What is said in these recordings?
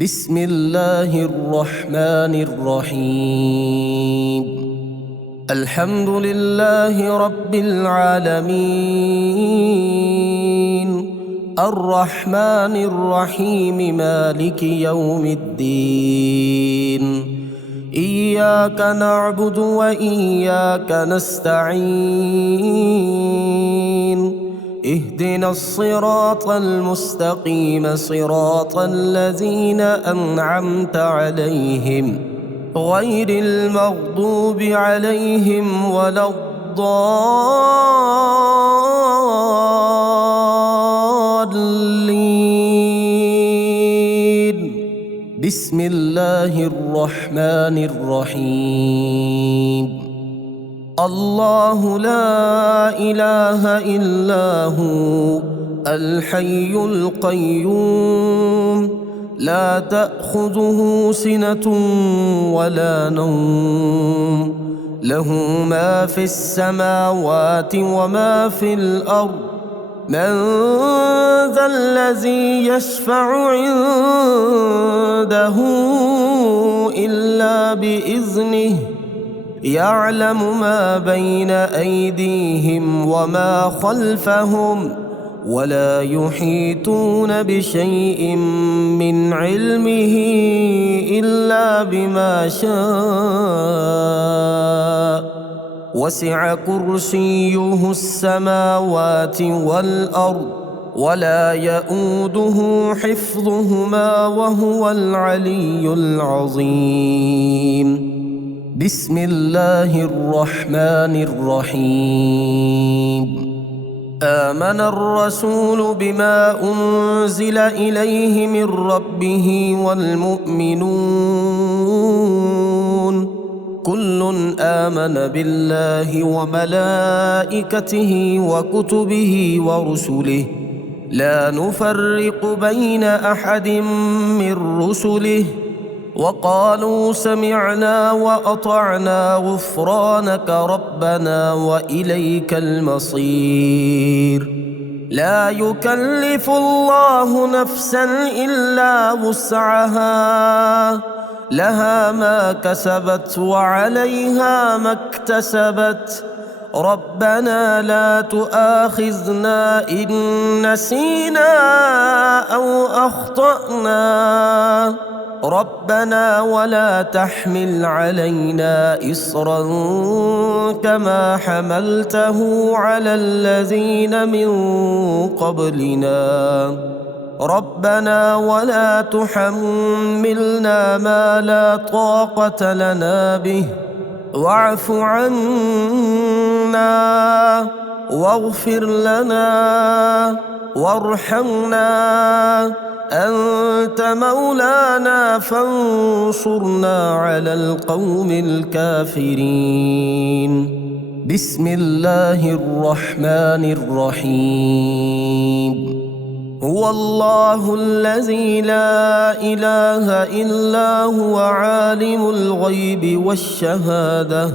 بسم الله الرحمن الرحيم. الحمد لله رب العالمين، الرحمن الرحيم، مالك يوم الدين. إياك نعبد وإياك نستعين. اهدنا الصراط المستقيم، صراط الذين أنعمت عليهم غير المغضوب عليهم ولا الضالين. بسم الله الرحمن الرحيم. الله لا إله إلا هو الحي القيوم، لا تأخذه سنة ولا نوم، له ما في السماوات وما في الأرض. من ذا الذي يشفع عنده إلا بإذنه، يعلم ما بين أيديهم وما خلفهم، ولا يحيطون بشيء من علمه إلا بما شاء. وسع كرسيه السماوات والأرض، ولا يؤوده حفظهما، وهو العلي العظيم. بسم الله الرحمن الرحيم. آمن الرسول بما أنزل إليه من ربه والمؤمنون كل آمن بالله وملائكته وكتبه ورسله، لا نفرق بين أحد من رسله، وقالوا سمعنا وأطعنا غفرانك ربنا وإليك المصير. لا يكلف الله نفسا إلا وسعها، لها ما كسبت وعليها ما اكتسبت. ربنا لا تؤاخذنا إن نسينا أو أخطأنا، ربنا ولا تحمل علينا إصرا كما حملته على الذين من قبلنا، ربنا ولا تحملنا ما لا طاقة لنا به، واعف عنا واغفر لنا وارحمنا، أنت مولانا فانصرنا على القوم الكافرين. بسم الله الرحمن الرحيم. هو الله الذي لا إله إلا هو عالم الغيب والشهادة،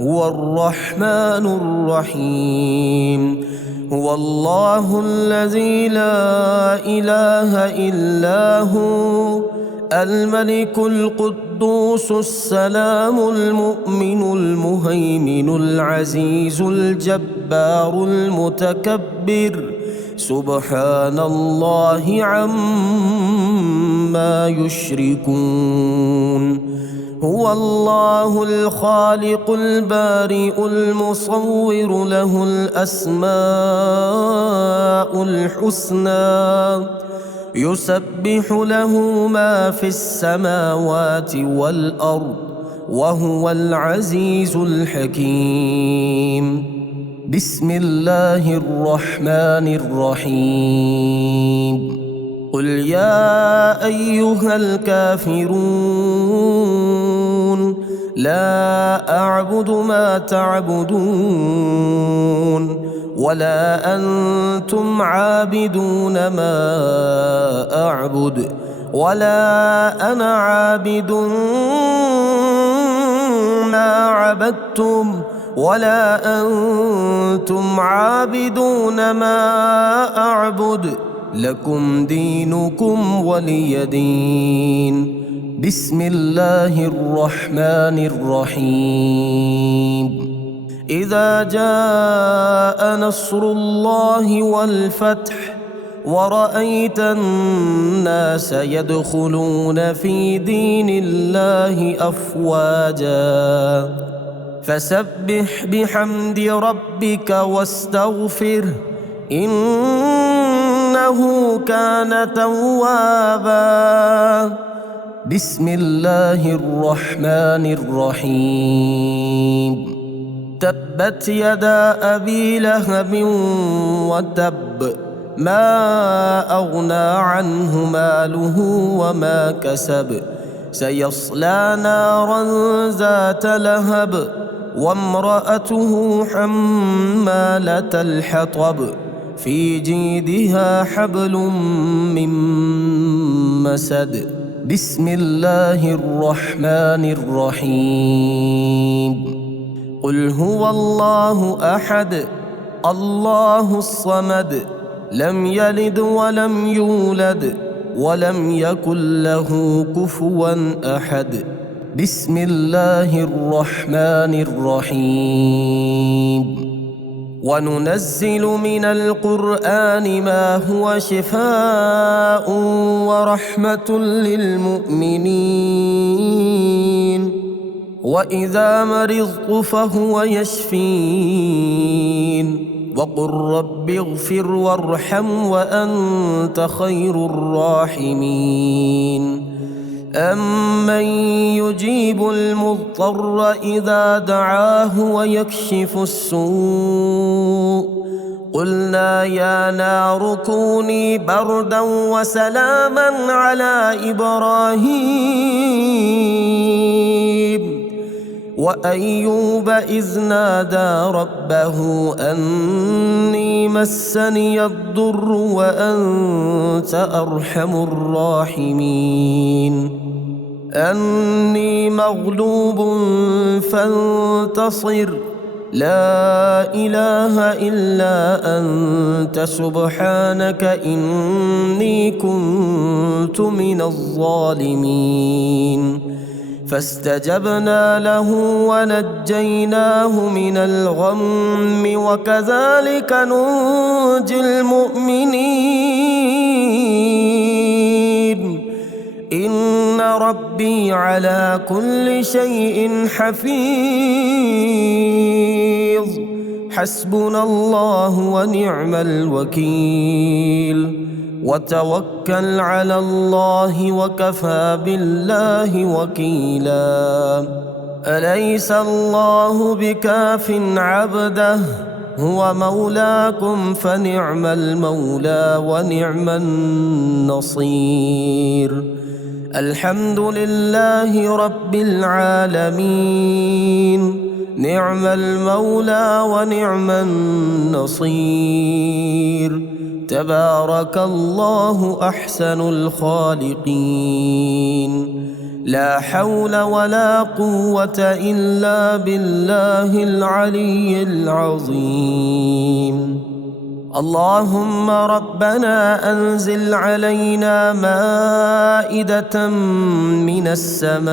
هو الرحمن الرحيم. هو الله الذي لا إله إلا هو الملك القدوس السلام المؤمن المهيمن العزيز الجبار المتكبر، سبحان الله عما يشركون. هو الله الخالق البارئ المصور، له الأسماء الحسنى، يسبح له ما في السماوات والأرض، وهو العزيز الحكيم. بسم الله الرحمن الرحيم. قل يا أيها الكافرون لا أعبد ما تعبدون، ولا أنتم عابدون ما أعبد، ولا أنا عابد ما عبدتم، ولا أنتم عابدون ما أعبد. لكم دينكم ولي دين. بسم الله الرحمن الرحيم. إذا جاء نصر الله والفتح ورأيت الناس يدخلون في دين الله أفواجا فسبح بحمد ربك واستغفره إنه كان توابا. بسم الله الرحمن الرحيم. تبت يدا أبي لهب وتب ما أغنى عنه ماله وما كسب سيصلى نارا ذات لهب وامرأته حمالة الحطب في جيدها حبل من مسد. بسم الله الرحمن الرحيم. قل هو الله أحد الله الصمد لم يلد ولم يولد ولم يكن له كفوا أحد. بسم الله الرحمن الرحيم. وننزل من القرآن ما هو شفاء ورحمة للمؤمنين وإذا مرضت فهو يشفين وقل رب اغفر وارحم وأنت خير الراحمين. أمن يجيب المضطر إذا دعاه ويكشف السوء قلنا يا نار كوني بردا وسلاما على إبراهيم وأيوب إذ نادى ربه أني مسني الضر وأنت أرحم الراحمين. أني مغلوب فانتصر لا إله إلا أنت سبحانك إني كنت من الظالمين. فاستجبنا له ونجيناه من الغم وكذلك ننجي المؤمنين. إن ربي على كل شيء حفيظ. حسبنا الله ونعم الوكيل. وتوكل على الله وكفى بالله وكيلا. أليس الله بكاف عبده هو مولاكم فنعم المولى ونعم النصير. الحمد لله رب العالمين نعم المولى ونعم النصير. تبارك الله أحسن الخالقين. لا حول ولا قوة إلا بالله العلي العظيم. اللهم ربنا أنزل علينا مائدة من السماء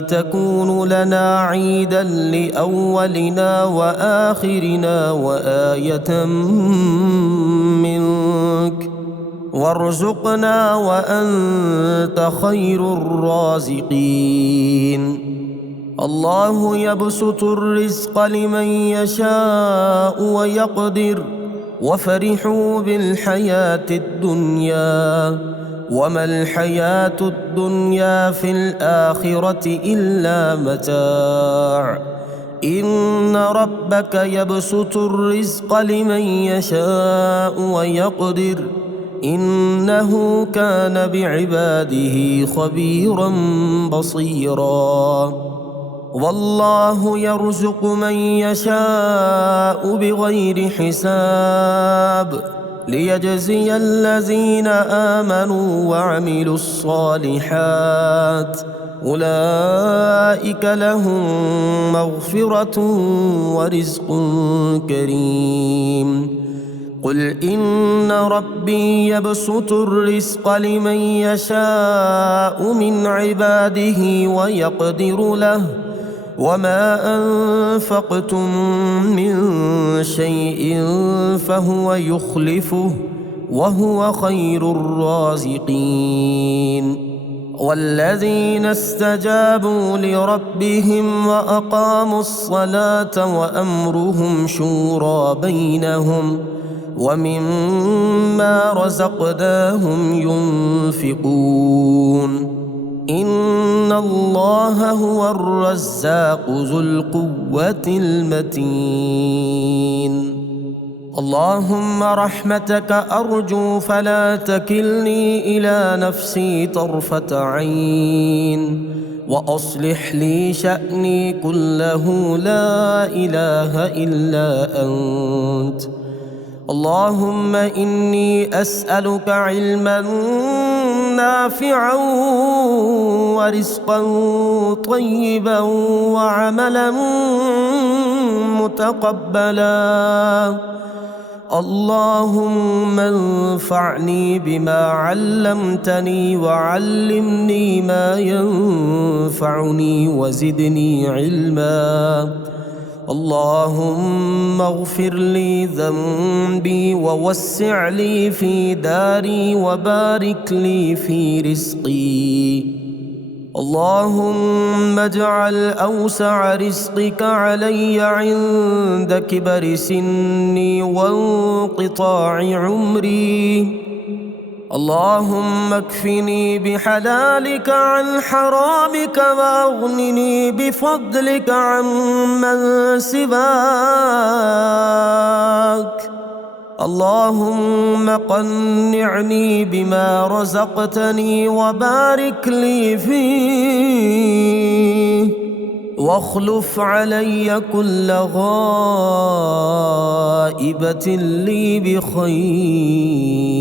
تكون لنا عيدا لأولنا وآخرنا وآية منك وارزقنا وأنت خير الرازقين. الله يبسط الرزق لمن يشاء ويقدر وفرحوا بالحياة الدنيا وما الحياة الدنيا في الآخرة إلا متاع. إن ربك يبسط الرزق لمن يشاء ويقدر إنه كان بعباده خبيرا بصيرا. والله يرزق من يشاء بغير حساب ليجزي الذين آمنوا وعملوا الصالحات أولئك لهم مغفرة ورزق كريم. قل إن ربي يبسط الرزق لمن يشاء من عباده ويقدر له وما أنفقتم من شيء فهو يخلفه وهو خير الرازقين والذين استجابوا لربهم وأقاموا الصلاة وأمرهم شورى بينهم ومما رزقناهم ينفقون إن الله هو الرزاق ذو القوة المتين اللهم رحمتك أرجو فلا تكلني إلى نفسي طرفة عين وأصلح لي شأني كله لا إله إلا أنت اللهم إني أسألك علما نافعا ورزقا طيبا وعملا متقبلا اللهم انفعني بما علمتني وعلمني ما ينفعني وزدني علما اللهم اغفر لي ذنبي ووسع لي في داري وبارك لي في رزقي اللهم اجعل أوسع رزقك علي عند كبر سني وانقطاع عمري اللهم اكفني بحلالك عن حرامك واغنني بفضلك عمن سواك اللهم قنعني بما رزقتني وبارك لي فيه واخلف علي كل غائبة لي بخير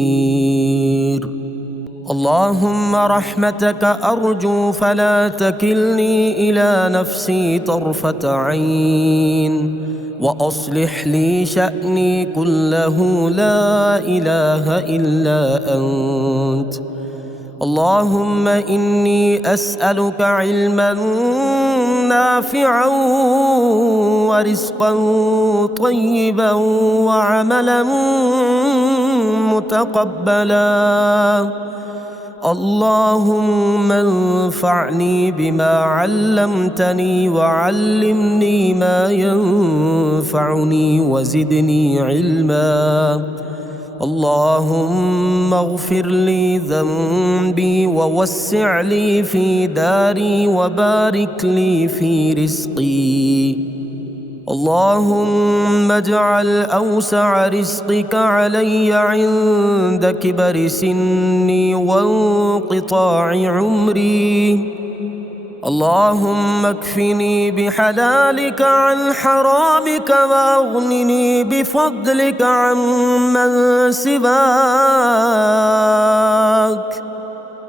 اللهم رحمتك أرجو فلا تكلني إلى نفسي طرفة عين وأصلح لي شأني كله لا إله إلا أنت اللهم إني أسألك علما نافعا ورزقا طيبا وعملا متقبلا اللهم انفعني بما علمتني وعلمني ما ينفعني وزدني علما اللهم اغفر لي ذنبي ووسع لي في داري وبارك لي في رزقي اللهم اجعل أوسع رزقك علي عند كبر سني وانقطاع عمري اللهم اكفني بحلالك عن حرامك واغنني بفضلك عمن سواك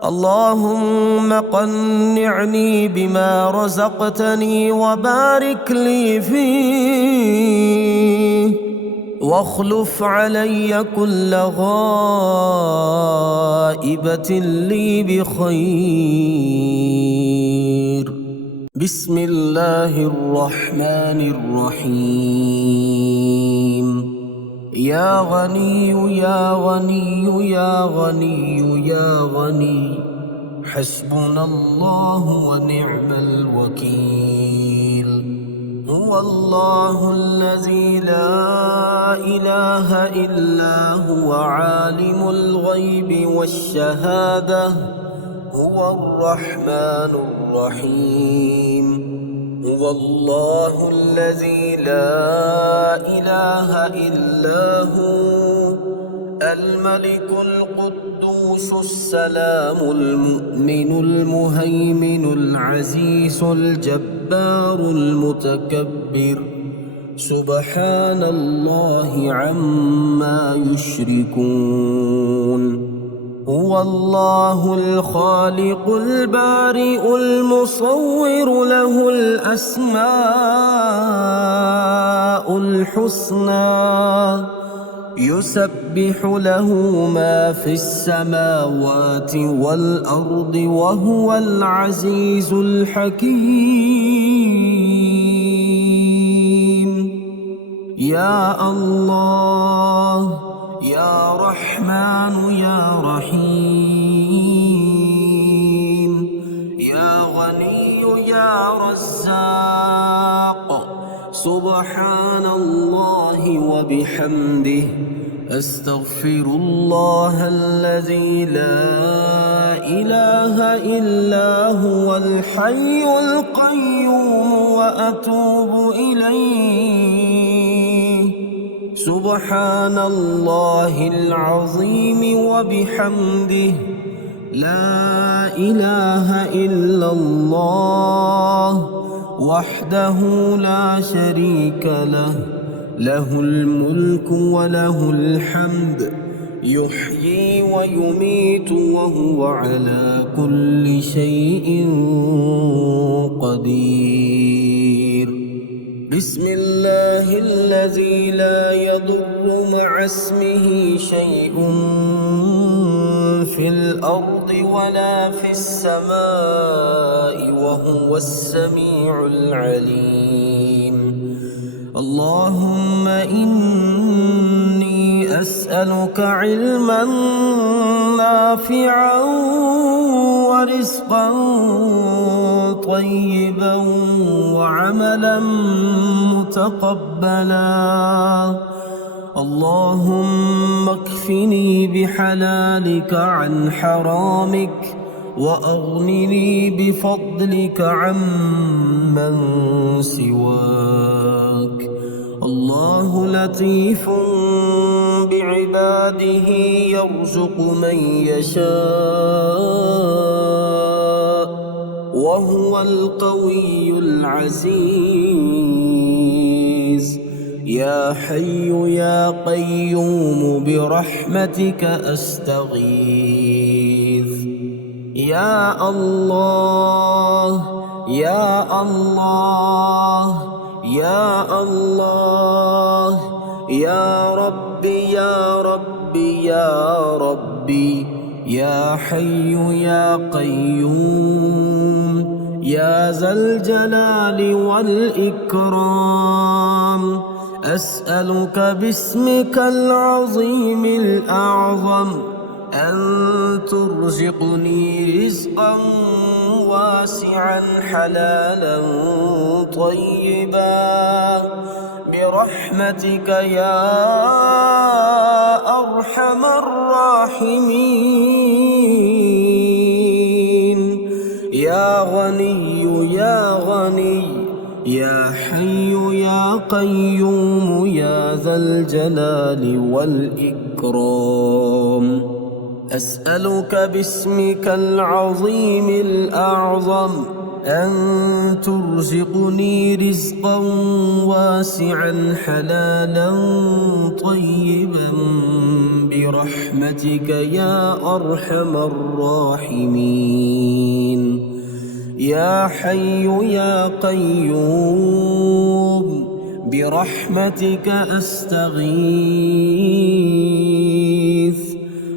اللهم قنعني بما رزقتني وبارك لي فيه واخلف علي كل غائبة لي بخير بسم الله الرحمن الرحيم يا غني يا غني يا غني يا غني حسبنا الله ونعم الوكيل هو الله الذي لا إله إلا هو عالم الغيب والشهادة هو الرحمن الرحيم هو الله الذي لا إله إلا هو الملك القدوس السلام المؤمن المهيمن العزيز الجبار المتكبر سبحان الله عما يشركون هو الله الخالق البارئ المصور له الأسماء الحسنى يسبح له ما في السماوات والأرض وهو العزيز الحكيم. يا الله يا رحمن يا رحيم، يا غني يا رزاق، سبحان الله وبحمده، أستغفر الله الذي لا إله إلا هو الحي القيوم وأتوب إليه. سبحان الله العظيم وبحمده، لا إله إلا الله وحده لا شريك له، له الملك وله الحمد، يحيي ويميت وهو على كل شيء قدير. بسم الله الذي لا يضر مع اسمه شيء في الأرض ولا في السماء وهو السميع العليم. اللهم إني أسألك علما نافعا ورزقا طيبا وعملا متقبلا. اللهم اكفني بحلالك عن حرامك، وأغنني بفضلك عمن سواك. الله لطيف بعباده يرزق من يشاء، وهو القوي العزيز. يا حي يا قيوم برحمتك أستغيث. يا الله يا الله يا الله، يا ربي يا ربي يا ربي، يا حي يا قيوم، يا ذا الجلال والإكرام، أسألك باسمك العظيم الأعظم أن ترزقني رزقا واسعا حلالا طيبا برحمتك يا أرحم الراحمين. يا غني يا غني، يا حي يا قيوم، يا ذا الجلال والإكرام، أسألك باسمك العظيم الأعظم أن ترزقني رزقا واسعا حلالا طيبا برحمتك يا أرحم الراحمين. يا حي يا قيوم برحمتك أستغيث.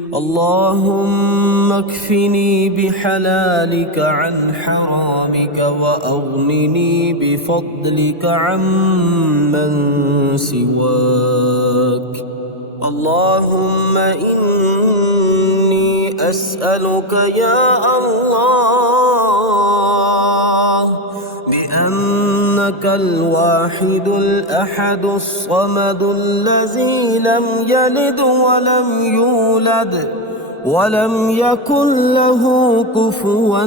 اللهم اكفني بحلالك عن حرامك، وأغنني بفضلك عمن سواك. اللهم إني أسألك يا الله بأنك الواحد الأحد الصمد الذي لم يلد ولم يولد ولم يكن له كفوا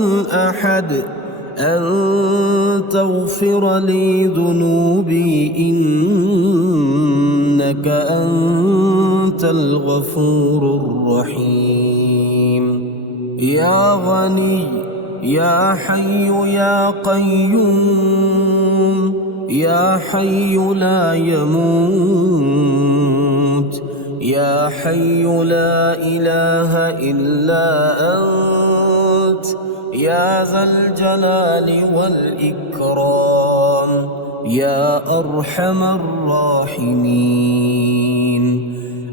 أحد، أن تغفر لي ذنوبي إنك أنت الغفور الرحيم. يا غني يا حي يا قيوم، يا حي لا يموت، يا حي لا إله إلا أنت، يا ذا الجلال والإكرام، يا أرحم الراحمين.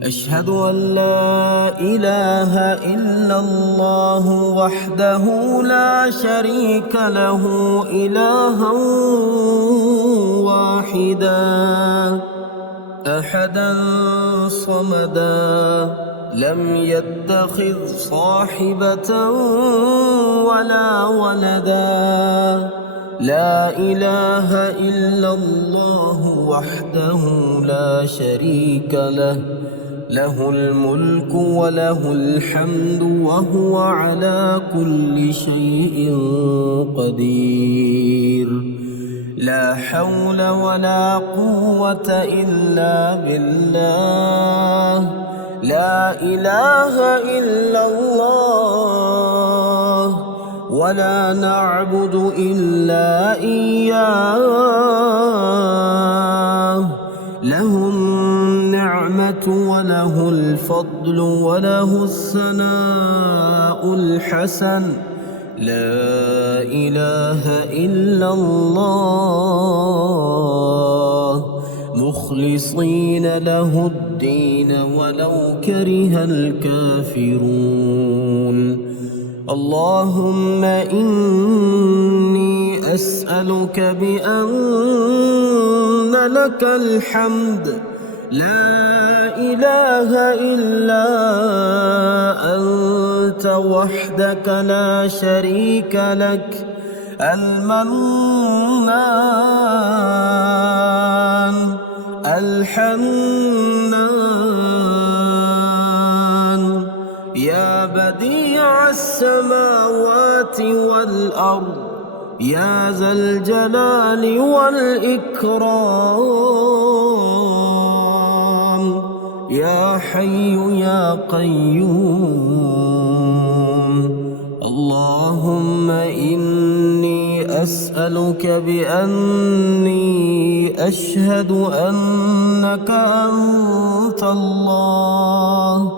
أشهد أن لا إله إلا الله وحده لا شريك له إلها واحدا أحدا صمدا لم يتخذ صاحبة ولا ولدا لا إله إلا الله وحده لا شريك له له الملك وله الحمد وهو على كل شيء قدير لا حول ولا قوة إلا بالله لا إله إلا الله ولا نعبد إلا إياه له النعمة وله الفضل وله الثناء الحسن لا إله إلا الله مخلصين له الدين ولو كره الكافرون اللهم إني أسألك بأن لك الحمد لا إله إلا أنت وحدك لا شريك لك المنان الحنان يا بديع السماوات والأرض يا ذا الجلال والإكرام يا حي يا قيوم اللهم إني أسألك بأني أشهد أنك أنت الله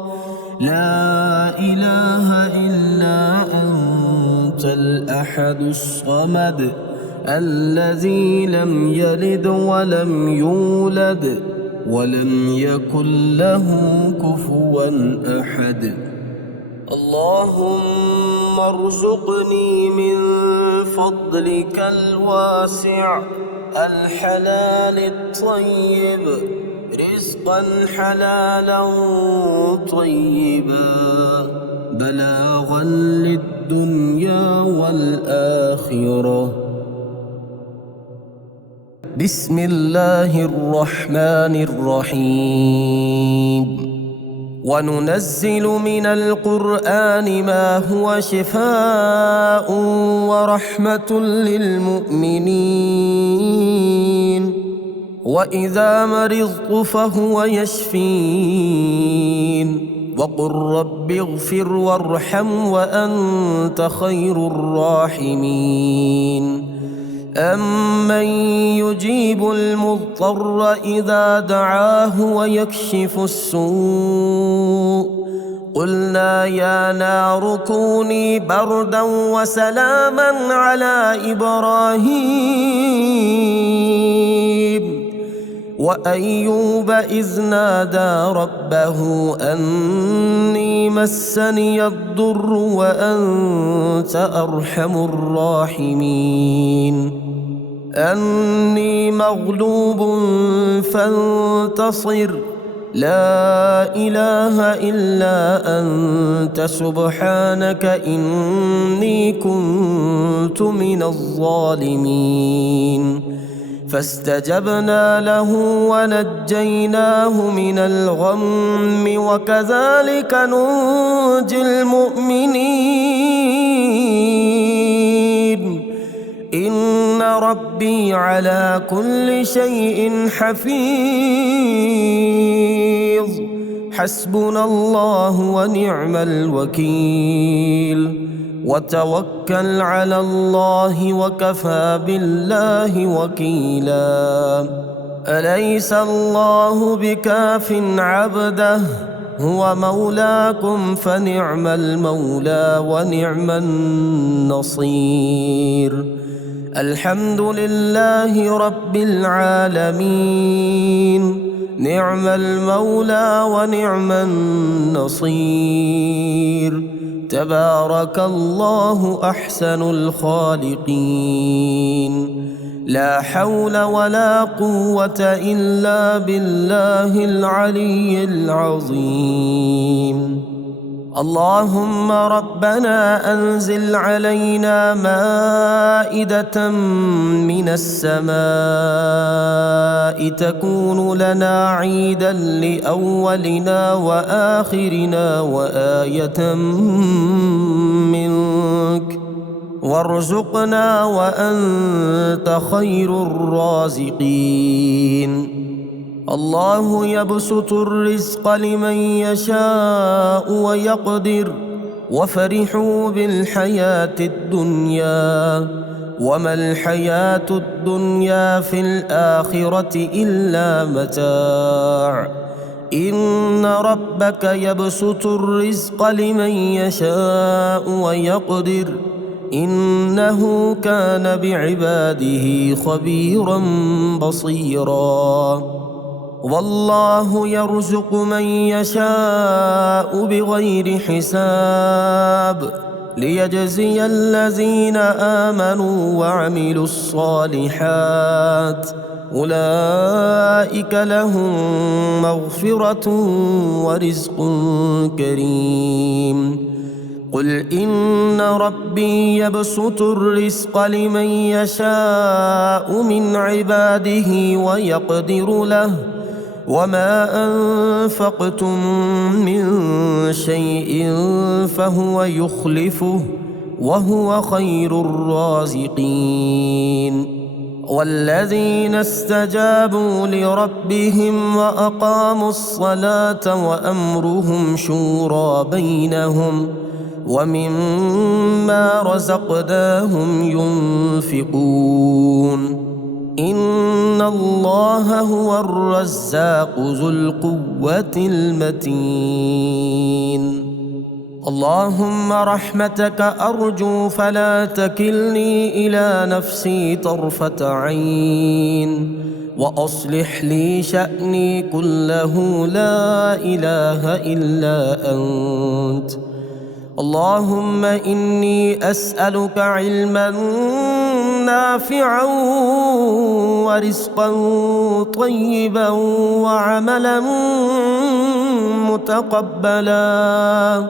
لا إله إلا أنت الأحد الصمد الذي لم يلد ولم يولد ولم يكن له كفوا أحد اللهم ارزقني من فضلك الواسع الحلال الطيب رزقا حلالا طيبا بلاغا للدنيا والآخرة بسم الله الرحمن الرحيم وننزل من القرآن ما هو شفاء ورحمة للمؤمنين وإذا مرضت فهو يشفين وقل رب اغفر وارحم وأنت خير الراحمين أمن يجيب المضطر إذا دعاه ويكشف السوء قلنا يا نار كوني بردا وسلاما على إبراهيم وأيوب إذ نادى ربه أني مسني الضر وأنت أرحم الراحمين أني مغلوب فانتصر لا إله إلا أنت سبحانك إني كنت من الظالمين فاستجبنا له ونجيناه من الغم وكذلك ننجي المؤمنين إن ربي على كل شيء حفيظ حسبنا الله ونعم الوكيل وتوكل على الله وكفى بالله وكيلا أليس الله بكاف عبده هو مولاكم فنعم المولى ونعم النصير الحمد لله رب العالمين، نعم المولى ونعم النصير، تبارك الله أحسن الخالقين، لا حول ولا قوة إلا بالله العلي العظيم. اللهم ربنا أنزل علينا مائدة من السماء تكون لنا عيدا لأولنا وآخرنا وآية منك، وارزقنا وأنت خير الرازقين. الله يبسط الرزق لمن يشاء ويقدر، وفرحوا بالحياة الدنيا وما الحياة الدنيا في الآخرة إلا متاع، إن ربك يبسط الرزق لمن يشاء ويقدر، إنه كان بعباده خبيرا بصيرا. والله يرزق من يشاء بغير حساب، ليجزي الذين آمنوا وعملوا الصالحات، أولئك لهم مغفرة ورزق كريم. قل إن ربي يبسط الرزق لمن يشاء من عباده ويقدر له، وما أنفقتم من شيء فهو يخلفه وهو خير الرازقين. والذين استجابوا لربهم وأقاموا الصلاة وأمرهم شورى بينهم ومما رزقناهم ينفقون. إن الله هو الرزاق ذو القوة المتين. اللهم رحمتك أرجو فلا تكلني إلى نفسي طرفة عين، وأصلح لي شأني كله لا إله إلا أنت. اللهم إني أسألك علما نافعا ورزقا طيبا وعملا متقبلا.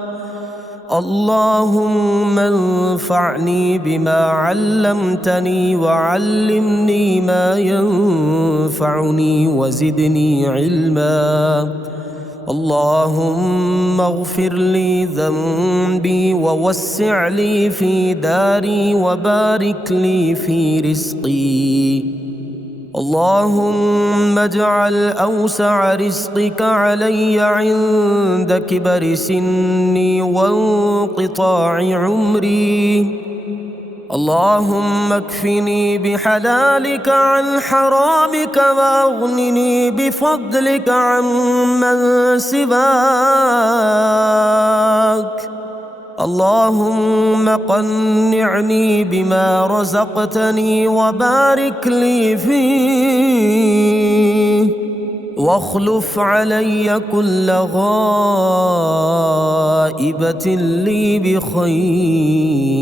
اللهم انفعني بما علمتني وعلمني ما ينفعني وزدني علما. اللهم اغفر لي ذنبي ووسع لي في داري وبارك لي في رزقي. اللهم اجعل أوسع رزقك علي عند كبر سني وانقطاع عمري. اللهم اكفني بحلالك عن حرامك واغنني بفضلك عمن سواك. اللهم قنعني بما رزقتني وبارك لي فيه، واخلف علي كل غائبة لي بخير.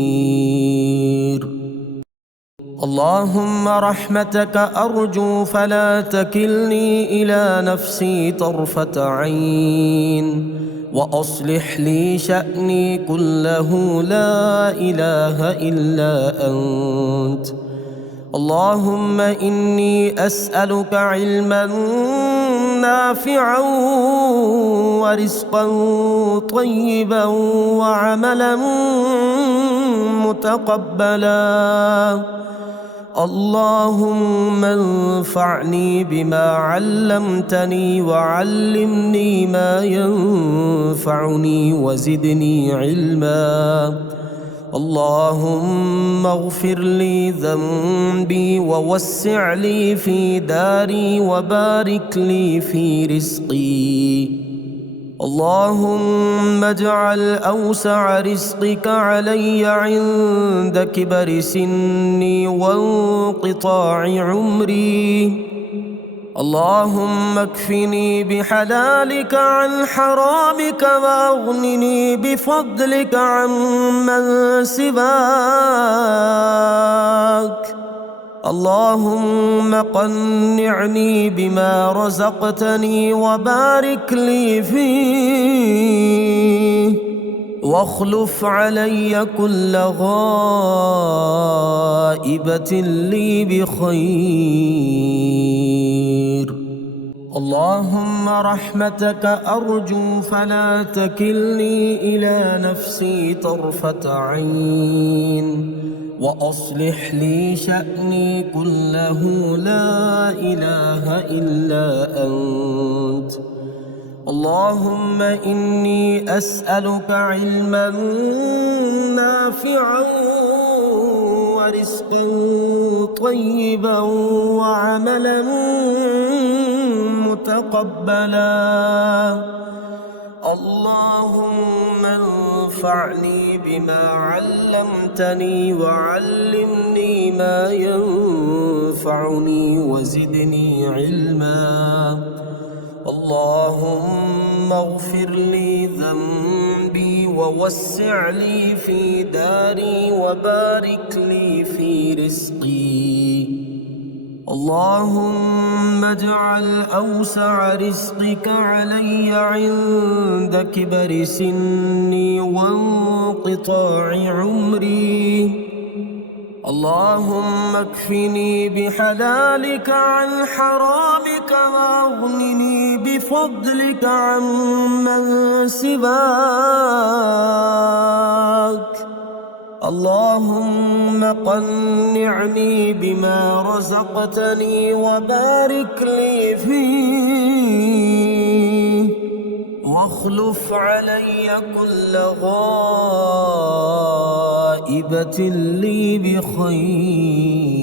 اللهم رحمتك أرجو فلا تكلني إلى نفسي طرفة عين، وأصلح لي شأني كله لا إله إلا أنت. اللهم إني أسألك علما نافعا ورزقا طيبا وعملا متقبلا. اللهم انفعني بما علمتني وعلمني ما ينفعني وزدني علما. اللهم اغفر لي ذنبي ووسع لي في داري وبارك لي في رزقي. اللهم اجعل أوسع رزقك علي عند كبر سني وانقطاع عمري. اللهم اكفني بحلالك عن حرامك واغنني بفضلك عمن سواك. اللهم قنعني بما رزقتني وبارك لي فيه، واخلف علي كل غائبة لي بخير. اللهم رحمتك أرجو فلا تكلني إلى نفسي طرفة عين، وأصلح لي شأني كله لا إله إلا أنت. اللهم إني أسألك علما نافعا ورزقا طيبا وعملا متقبلا. اللهم انفعني بما علمتني وعلمني ما ينفعني وزدني علما. اللهم اغفر لي ذنبي ووسع لي في داري وبارك لي في رزقي. اللهم اجعل أوسع رزقك علي عند كبر سني وانقطاع عمري. اللهم اكفني بحلالك عن حرامك واغنني بفضلك عمن سواك. اللهم قنعني بما رزقتني وبارك لي فيه، واخلف علي كل غائبة لي بخير.